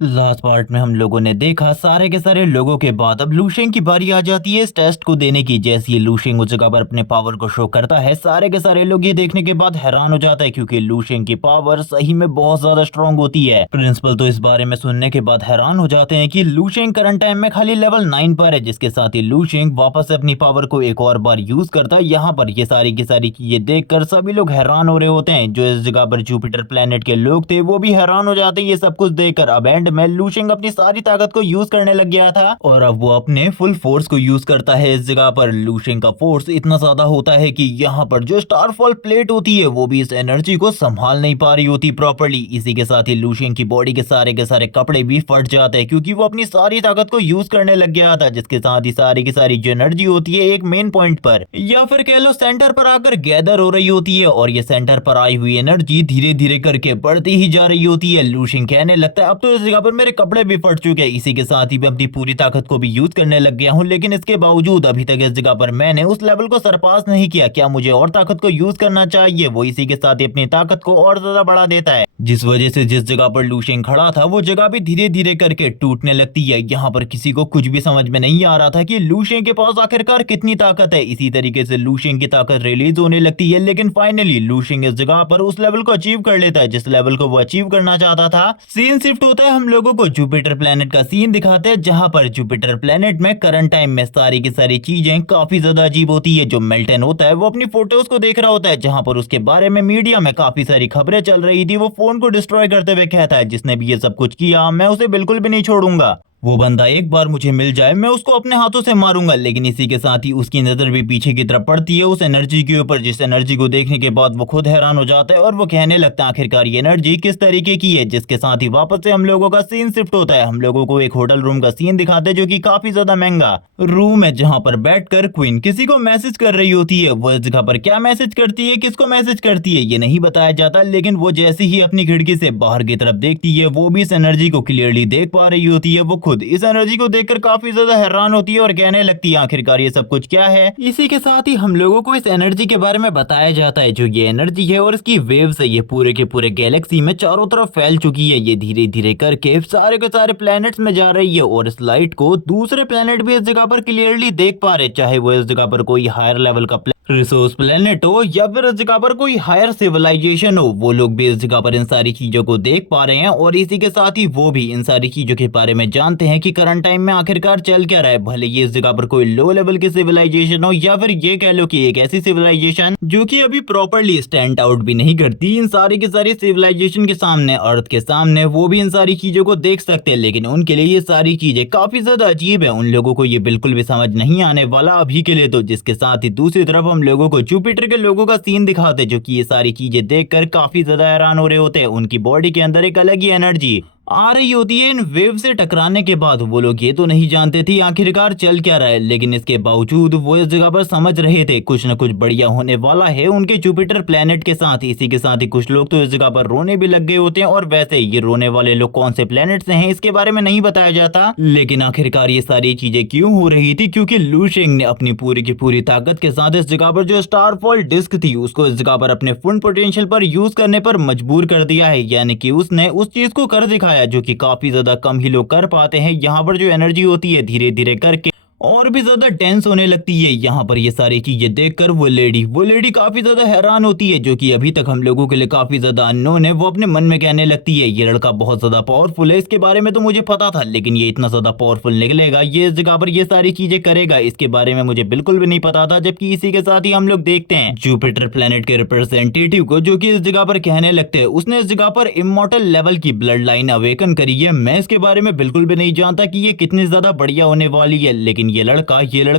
Last part में हम लोगों ने देखा सारे के सारे लोगों के बाद अब लूशेंग की बारी आ जाती है इस टेस्ट को देने की। जैसे ये लूशेंग उस जगह पर अपने पावर को शो करता है, सारे के सारे लोग ये देखने के बाद हैरान हो जाते हैं क्योंकि लूशेंग की पावर सही में बहुत ज्यादा स्ट्रांग होती है। प्रिंसिपल तो इस बारे में सुनने के बाद हैरान हो जाते हैं कि लूशेंग करंट टाइम में खाली लेवल 9 पर है, जिसके साथ ही लूशेंग वापस से अपनी पावर को एक और बार यूज करता है। यहाँ पर ये सारी की सारी चीजें देखकर सभी लोग हैरान हो रहे होते हैं। जो इस जगह पर जुपिटर प्लेनेट के लोग थे वो भी हैरान हो जाते हैं ये सब कुछ देखकर। अब एंड में लूशेंग अपनी सारी ताकत को यूज करने लग गया था और अब वो अपने फुल फोर्स को यूज करता है। इस जगह पर लूशेंग का फोर्स इतना ज्यादा होता है कि यहाँ पर जो स्टारफॉल प्लेट होती है वो भी इस एनर्जी को संभाल नहीं पा रही होती प्रॉपर्ली। इसी के साथ ही लूशेंग की बॉडी के सारे कपड़े भी फट जाते हैं क्योंकि वो अपनी सारी ताकत को यूज करने लग गया था, जिसके साथ ही सारी की सारी जो एनर्जी होती है एक मेन पॉइंट पर या फिर कह लो सेंटर पर आकर गैदर हो रही होती है और ये सेंटर पर आई हुई एनर्जी धीरे धीरे करके बढ़ती ही जा रही होती है। लूशेंग कहने लगता है अब तो इस जगह पर मेरे कपड़े भी फट चुके हैं, इसी के साथ ही मैं अपनी पूरी ताकत को भी यूज करने लग गया हूँ, लेकिन इसके बावजूद अभी तक इस जगह पर मैंने उस लेवल को सरपास नहीं किया। क्या मुझे और ताकत को यूज करना चाहिए? वो इसी के साथ ही अपनी ताकत को और ज्यादा बढ़ा देता है, जिस वजह से जिस जगह पर लूशेंग खड़ा था वो जगह भी धीरे धीरे करके टूटने लगती है। यहाँ पर किसी को कुछ भी समझ में नहीं आ रहा था कि लूशेंग के पास आखिरकार कितनी ताकत है। इसी तरीके से लूशेंग की ताकत रिलीज होने लगती है, लेकिन फाइनली लूशेंग इस जगह पर उस लेवल को अचीव कर लेता है जिस लेवल को वो अचीव करना चाहता था। सीन शिफ्ट होता है, हम लोगों को जुपिटर प्लेनेट का सीन दिखाते हैं जहां पर जुपिटर प्लेनेट में करंट टाइम में सारी की सारी चीजें काफी ज्यादा अजीब होती है। जो मेल्टन होता है वो अपनी फोटोज को देख रहा होता है जहां पर उसके बारे में मीडिया में काफी सारी खबरें चल रही थी। वो फोन को डिस्ट्रॉय करते हुए कहता है जिसने भी ये सब कुछ किया मैं उसे बिल्कुल भी नहीं छोड़ूंगा, वो बंदा एक बार मुझे मिल जाए मैं उसको अपने हाथों से मारूंगा। लेकिन इसी के साथ ही उसकी नजर भी पीछे की तरफ पड़ती है उस एनर्जी के ऊपर, जिस एनर्जी को देखने के बाद वो खुद हैरान हो जाता है और वो कहने लगता है आखिरकार ये एनर्जी किस तरीके की है। जिसके साथ ही वापस से हम लोगों का सीन शिफ्ट होता है, हम लोगों को एक होटल रूम का सीन दिखाते हैं जो कि काफी ज्यादा महंगा रूम है, जहाँ पर बैठकर क्वीन किसी को मैसेज कर रही होती है। वो इस जगह पर क्या मैसेज करती है, किसको मैसेज करती है ये नहीं बताया जाता, लेकिन वो जैसे ही अपनी खिड़की से बाहर की तरफ देखती है वो भी इस एनर्जी को क्लियरली देख पा रही होती है। वो खुद इस एनर्जी को देखकर काफी ज्यादा हैरान होती है और कहने लगती है आखिरकार ये सब कुछ क्या है। इसी के साथ ही हम लोगों को इस एनर्जी के बारे में बताया जाता है जो ये एनर्जी है और इसकी वेव्स है ये पूरे के पूरे गैलेक्सी में चारों तरफ फैल चुकी है। ये धीरे धीरे करके सारे के सारे प्लैनेट्स में जा रही है और इस लाइट को दूसरे प्लैनेट भी इस जगह पर क्लियरली देख पा रहे, चाहे वो इस जगह पर कोई हायर लेवल का रिसोर्स प्लेनेट हो या फिर इस जगह पर कोई हायर सिविलाइजेशन हो। वो लोग भी इस जगह पर इन सारी चीजों को देख पा रहे हैं और इसी के साथ ही वो भी इन सारी चीजों के बारे में जानते हैं कि करंट टाइम में आखिरकार चल क्या रहा है। भले ये इस जगह पर कोई लो लेवल की सिविलाइजेशन हो या फिर ये कह लो कि एक ऐसी सिविलाइजेशन जो कि अभी प्रॉपरली स्टैंड आउट भी नहीं करती इन सारी की सारी सिविलाइजेशन के सामने, अर्थ के सामने, वो भी इन सारी चीजों को देख सकते हैं। लेकिन उनके लिए ये सारी चीजें काफी ज्यादा अजीब है, उन लोगों को ये बिल्कुल भी समझ नहीं आने वाला अभी के लिए तो। जिसके साथ ही दूसरी तरफ हम लोगों को जुपिटर के लोगों का सीन दिखाते जो कि ये सारी चीजें देखकर काफी ज्यादा हैरान हो रहे होते हैं। उनकी बॉडी के अंदर एक अलग ही एनर्जी आ रही होती है इन वेव से टकराने के बाद। वो लोग ये तो नहीं जानते थे आखिरकार चल क्या रहा है, लेकिन इसके बावजूद वो इस जगह पर समझ रहे थे कुछ न कुछ बढ़िया होने वाला है उनके जुपिटर प्लेनेट के साथ। इसी के साथ ही कुछ लोग तो इस जगह पर रोने भी लग गए होते हैं और वैसे ये रोने वाले लोग कौन से प्लेनेट से हैं इसके बारे में नहीं बताया जाता। लेकिन आखिरकार ये सारी चीजें क्यों हो रही थी, क्योंकि लूशेंग ने अपनी पूरी की पूरी ताकत के साथ इस जगह पर जो स्टारफॉल डिस्क थी उसको इस जगह पर अपने फुल पोटेंशियल पर यूज करने पर मजबूर कर दिया है। यानी कि उसने उस चीज को कर दिखाया जो कि काफी ज्यादा कम ही लोग कर पाते हैं। यहाँ पर जो एनर्जी होती है धीरे धीरे करके और भी ज्यादा टेंस होने लगती है। यहाँ पर ये सारी चीजें देखकर वो लेडी काफी ज्यादा हैरान होती है जो कि अभी तक हम लोगों के लिए काफी ज्यादा अननोन है। वो अपने मन में कहने लगती है ये लड़का बहुत ज्यादा पावरफुल है, इसके बारे में तो मुझे पता था, लेकिन ये इतना ज्यादा पावरफुल निकलेगा, ये इस जगह पर ये सारी चीजें करेगा, इसके बारे में मुझे बिल्कुल भी नहीं पता था। जबकि इसी के साथ ही हम लोग देखते हैं जुपिटर प्लेनेट के रिप्रेजेंटेटिव को जो कि इस जगह पर कहने लगते हैं उसने इस जगह पर इमॉर्टल लेवल की ब्लड लाइन अवेकन करी है। मैं इसके बारे में बिल्कुल भी नहीं जानता कि ये कितनी ज्यादा बढ़िया होने वाली है, लेकिन ये लड़का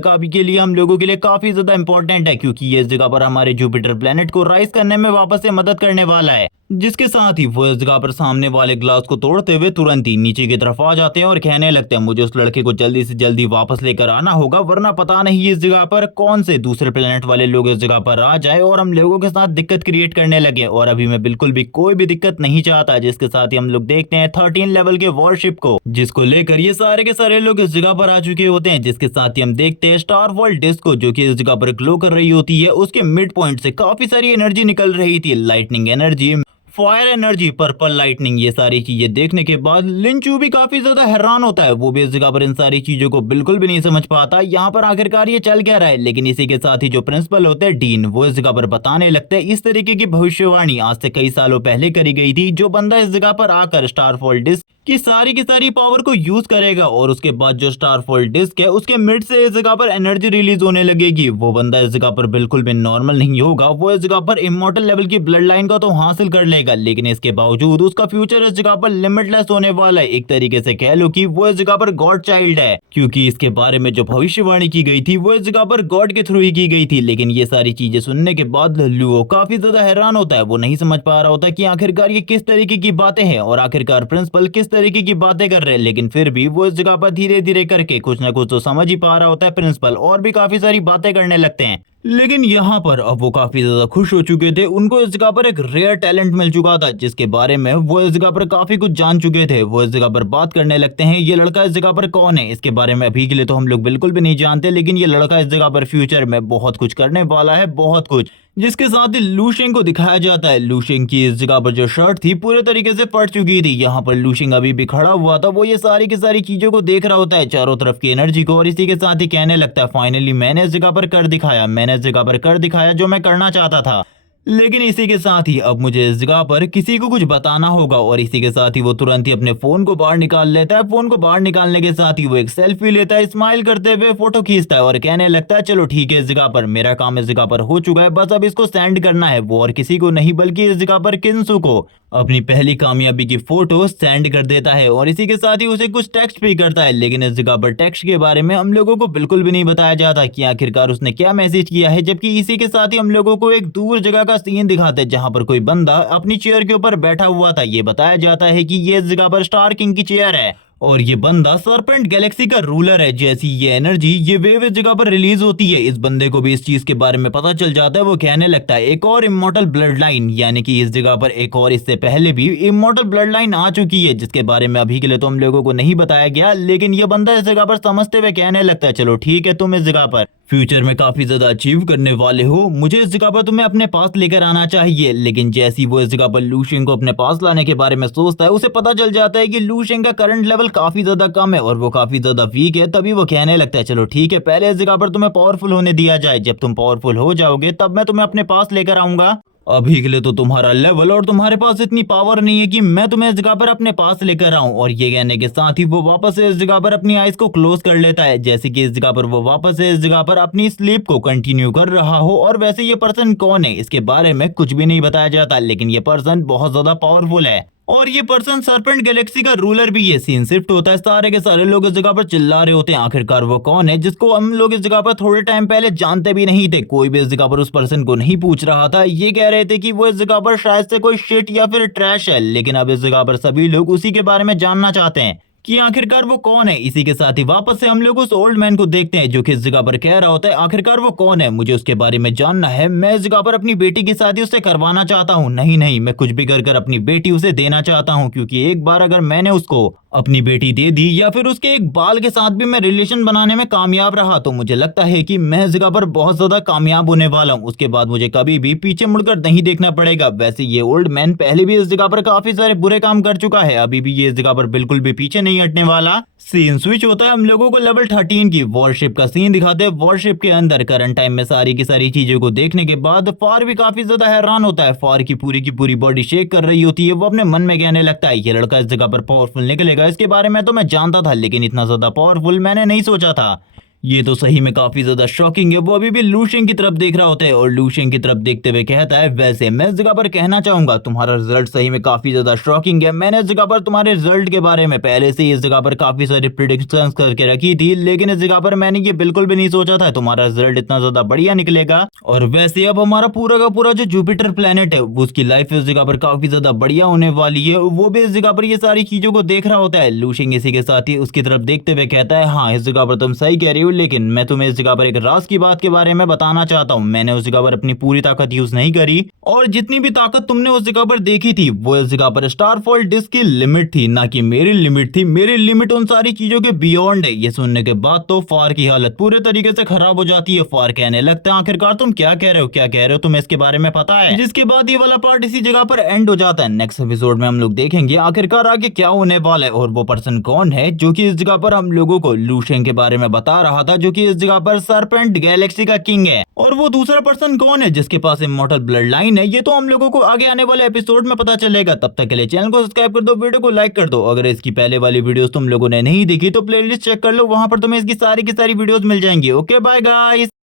अभी के लिए हम लोगों के लिए काफी ज्यादा इंपॉर्टेंट है क्योंकि ये इस जगह पर हमारे जुपिटर प्लेनेट को राइज करने में वापस से मदद करने वाला है। जिसके साथ ही वो इस जगह पर सामने वाले ग्लास को तोड़ते हुए तुरंत ही नीचे की तरफ आ जाते हैं और कहने लगते हैं मुझे उस लड़के को जल्दी से जल्दी वापस लेकर आना होगा, वरना पता नहीं इस जगह पर कौन से दूसरे प्लेनेट वाले लोग इस जगह पर आ जाए और हम लोगों के साथ दिक्कत क्रिएट करने लगे। और अभी मैं बिल्कुल भी कोई भी दिक्कत नहीं चाहता। जिसके साथ ही हम लोग देखते हैं 13 लेवल के वॉरशिप को जिसको लेकर ये सारे के सारे लोग इस जगह पर आ चुके होते हैं। जिसके साथ ही हम देखते हैं स्टारफॉल डिस्क को जो कि इस जगह पर ग्लो कर रही होती है, उसके मिड पॉइंट से काफी सारी एनर्जी निकल रही थी, lightning energy, fire energy, purple lightning, ये सारी चीजें देखने के बाद लिंचू भी काफी ज्यादा हैरान होता है। वो भी इस जगह पर इन सारी चीजों को बिल्कुल भी नहीं समझ पाता यहाँ पर आखिरकार ये चल क्या रहा है। लेकिन इसी के साथ ही जो प्रिंसिपल होते हैं डीन, वो इस जगह पर बताने लगते हैं इस तरीके की भविष्यवाणी आज से कई सालों पहले करी गई थी। जो बंदा इस जगह पर आकर स्टारफॉल डिस्क की सारी पावर को यूज करेगा और उसके बाद जो स्टारफॉल डिस्क है उसके मिड से इस जगह पर एनर्जी रिलीज होने लगेगी, वो बंदा इस जगह पर बिल्कुल भी नॉर्मल नहीं होगा। वो इस जगह पर इमॉर्टल लेवल की ब्लड लाइन का तो हासिल कर लेगा, लेकिन इसके बावजूद उसका फ्यूचर इस जगह पर लिमिटलेस होने वाला है। एक तरीके से कह लो कि वो इस जगह पर गॉड चाइल्ड है, क्योंकि इसके बारे में जो भविष्यवाणी की गई थी वो इस जगह पर गॉड के थ्रू ही की गई थी। लेकिन ये सारी चीजें सुनने के बाद लुओ काफी ज्यादा हैरान होता है। वो नहीं समझ पा रहा होता कि आखिरकार ये किस तरीके की बातें हैं और आखिरकार प्रिंसिपल किस तरीके की बातें कर रहे हैं। लेकिन फिर भी वो इस जगह पर धीरे धीरे करके कुछ ना कुछ तो समझ ही पा रहा होता है प्रिंसिपल, और भी काफी सारी बातें करने लगते हैं। लेकिन यहाँ पर अब वो काफी ज्यादा खुश हो चुके थे। उनको इस जगह पर एक रेयर टैलेंट मिल चुका था जिसके बारे में वो इस जगह पर काफी कुछ जान चुके थे। वो इस जगह पर बात करने लगते हैं ये लड़का इस जगह पर कौन है। इसके बारे में अभी के लिए तो हम लोग बिल्कुल भी नहीं जानते, लेकिन ये लड़का इस जगह पर फ्यूचर में बहुत कुछ करने वाला है, बहुत कुछ। जिसके साथ ही लूशेंग को दिखाया जाता है। लूशेंग की इस जगह पर जो शर्ट थी पूरे तरीके से फट चुकी थी। यहाँ पर लूशेंग अभी भी खड़ा हुआ था। वो ये सारी की सारी चीजों को देख रहा होता है, चारों तरफ की एनर्जी को, और इसी के साथ ही कहने लगता है फाइनली मैंने इस जगह पर कर दिखाया, मैंने इस जगह पर कर दिखाया जो मैं करना चाहता था। लेकिन इसी के साथ ही अब मुझे इस जगह पर किसी को कुछ बताना होगा, और इसी के साथ ही वो तुरंत ही अपने फोन को बाहर निकाल लेता है। फोन को बाहर निकालने के साथ ही वो एक सेल्फी लेता है, स्माइल करते हुए फोटो खींचता है और कहने लगता है चलो ठीक है, इस जगह पर मेरा काम इस जगह पर हो चुका है, बस अब इसको सेंड करना है। वो और किसी को नहीं बल्कि इस जगह पर किंसु को अपनी पहली कामयाबी की फोटो सेंड कर देता है, और इसी के साथ ही उसे कुछ टेक्स्ट भी करता है। लेकिन इस जगह पर टेक्स्ट के बारे में हम लोगों को बिल्कुल भी नहीं बताया जाता कि आखिरकार उसने क्या मैसेज किया है। जबकि इसी के साथ ही हम लोगों को एक दूर जगह का सीन दिखाते हैं जहां पर कोई बंदा अपनी चेयर के ऊपर बैठा हुआ था। ये बताया जाता है कि ये इस जगह पर स्टार किंग की चेयर है और ये बंदा सरपेंट गैलेक्सी का रूलर है। जैसी ये एनर्जी, ये वेव इस जगह पर रिलीज होती है, इस बंदे को भी इस चीज के बारे में पता चल जाता है। वो कहने लगता है एक और इमॉर्टल ब्लड लाइन, यानी कि इस जगह पर एक और इससे पहले भी इमॉर्टल ब्लड लाइन आ चुकी है, जिसके बारे में अभी के लिए तो हम लोगों को नहीं बताया गया। लेकिन ये बंदा इस जगह पर समझते हुए कहने लगता है चलो ठीक है, तुम इस जगह पर फ्यूचर में काफी ज्यादा अचीव करने वाले हो, मुझे इस जगह पर तुम्हें अपने पास लेकर आना चाहिए। लेकिन जैसी वो इस जगह पर लूशेंग को अपने पास लाने के बारे में सोचता है, उसे पता चल जाता है कि लूशेंग का करंट लेवल काफी ज्यादा कम है और वो काफी ज्यादा वीक है। तभी वो कहने लगता है चलो ठीक है, पहले इस जगह पर तुम्हें पावरफुल होने दिया जाए, जब तुम पावरफुल हो जाओगे तब मैं तुम्हें अपने पास लेकर आऊंगा। अभी के लिए तो तुम्हारा लेवल और तुम्हारे पास इतनी पावर नहीं है कि मैं तुम्हें इस जगह पर अपने पास लेकर आऊं। और ये कहने के साथ ही वो वापस से इस जगह पर अपनी आईज को क्लोज कर लेता है, जैसे कि इस जगह पर वो वापस से इस जगह पर अपनी स्लीप को कंटिन्यू कर रहा हो। और वैसे ये पर्सन कौन है इसके बारे में कुछ भी नहीं बताया जाता, लेकिन ये पर्सन बहुत ज्यादा पावरफुल है और ये पर्सन सरपेंट गैलेक्सी का रूलर भी है। सीन शिफ्ट होता है, सारे के सारे लोग इस जगह पर चिल्ला रहे होते हैं आखिरकार वो कौन है, जिसको हम लोग इस जगह पर थोड़े टाइम पहले जानते भी नहीं थे। कोई भी इस जगह पर उस पर्सन को नहीं पूछ रहा था। ये कह रहे थे कि वो इस जगह पर शायद से कोई शिट या फिर ट्रैश है, लेकिन अब इस जगह पर सभी लोग उसी के बारे में जानना चाहते हैं कि आखिरकार वो कौन है। इसी के साथ ही वापस से हम लोग उस ओल्ड मैन को देखते हैं जो कि इस जगह पर कह रहा होता है आखिरकार वो कौन है, मुझे उसके बारे में जानना है। मैं इस जगह पर अपनी बेटी की शादी उससे करवाना चाहता हूँ। नहीं, मैं कुछ भी कर अपनी बेटी उसे देना चाहता हूँ, क्योंकि एक बार अगर मैंने उसको अपनी बेटी दे दी या फिर उसके एक बाल के साथ भी मैं रिलेशन बनाने में कामयाब रहा तो मुझे लगता है कि मैं इस जगह पर बहुत ज्यादा कामयाब होने वाला हूँ। उसके बाद मुझे कभी भी पीछे मुड़कर नहीं देखना पड़ेगा। वैसे ये ओल्ड मैन पहले भी इस जगह पर काफी सारे बुरे काम कर चुका है, अभी भी ये इस जगह पर बिल्कुल भी पीछे नहीं हटने वाला। सीन स्विच होता है, हम लोगों को लेवल 13 की वॉरशिप का सीन दिखाते हैं। वॉरशिप के अंदर करंट टाइम में सारी की सारी चीजों को देखने के बाद फार भी काफी ज्यादा हैरान होता है। फार की पूरी बॉडी शेक कर रही होती है। वो अपने मन में कहने लगता है ये लड़का इस जगह पर पावरफुल निकलेगा, इसके बारे में तो मैं जानता था, लेकिन इतना ज्यादा पावरफुल मैंने नहीं सोचा था। ये तो सही में काफी ज्यादा शॉकिंग है। वो अभी भी लूशेंग की तरफ देख रहा होता है और लूशेंग की तरफ देखते हुए कहता है वैसे मैं इस जगह पर कहना चाहूंगा तुम्हारा रिजल्ट सही में काफी ज्यादा शॉकिंग है। मैंने इस जगह पर तुम्हारे रिजल्ट के बारे में पहले से इस जगह पर काफी सारी प्रिडिक्शंस करके रखी थी, लेकिन इस जगह पर मैंने ये बिल्कुल भी नहीं सोचा था तुम्हारा रिजल्ट इतना ज्यादा बढ़िया निकलेगा। और वैसे अब हमारा पूरा का पूरा जो जुपिटर प्लेनेट है उसकी लाइफ इस जगह पर काफी ज्यादा बढ़िया होने वाली है। वो भी इस जगह पर ये सारी चीजों को देख रहा होता है। लूशेंग इसी के साथ ही उसकी तरफ देखते हुए कहता है हाँ इस जगह पर तुम सही कह रही हो, लेकिन मैं तुम्हें इस जगह पर एक राज की बात के बारे में बताना चाहता हूँ। मैंने उस जगह पर अपनी पूरी ताकत यूज नहीं करी और जितनी भी ताकत तुमने उस जगह पर देखी थी वो इस जगह पर स्टारफॉल डिस्क की लिमिट थी, ना कि मेरी लिमिट थी। मेरी लिमिट उन सारी चीजों के बियॉन्ड है। ये सुनने के बाद तो फार की हालत पूरे तरीके से खराब हो जाती है। फार कहने लगता है आखिरकार तुम क्या कह रहे हो, क्या कह रहे हो, तुम्हें इसके बारे में पता है? जिसके बाद ये वाला पार्ट इसी जगह पर एंड हो जाता है। नेक्स्ट एपिसोड में हम लोग देखेंगे आखिरकार आगे क्या होने वाला है और वो पर्सन कौन है जो कि इस जगह पर हम लोगों को लू शेंग के बारे में बता रहा था, जो कि इस जगह पर सरपेंट गैलेक्सी का किंग है। और वो दूसरा पर्सन कौन है जिसके पास इमॉर्टल ब्लड लाइन है, ये तो हम लोगों को आगे आने वाले एपिसोड में पता चलेगा। तब तक के लिए चैनल को सब्सक्राइब कर दो, वीडियो को लाइक कर दो। अगर इसकी पहले वाली वीडियोस तुम लोगों ने नहीं देखी तो प्लेलिस्ट चेक कर लो, वहां पर तुम्हें इसकी सारी की सारी वीडियोस मिल जाएंगी। Okay bye guys.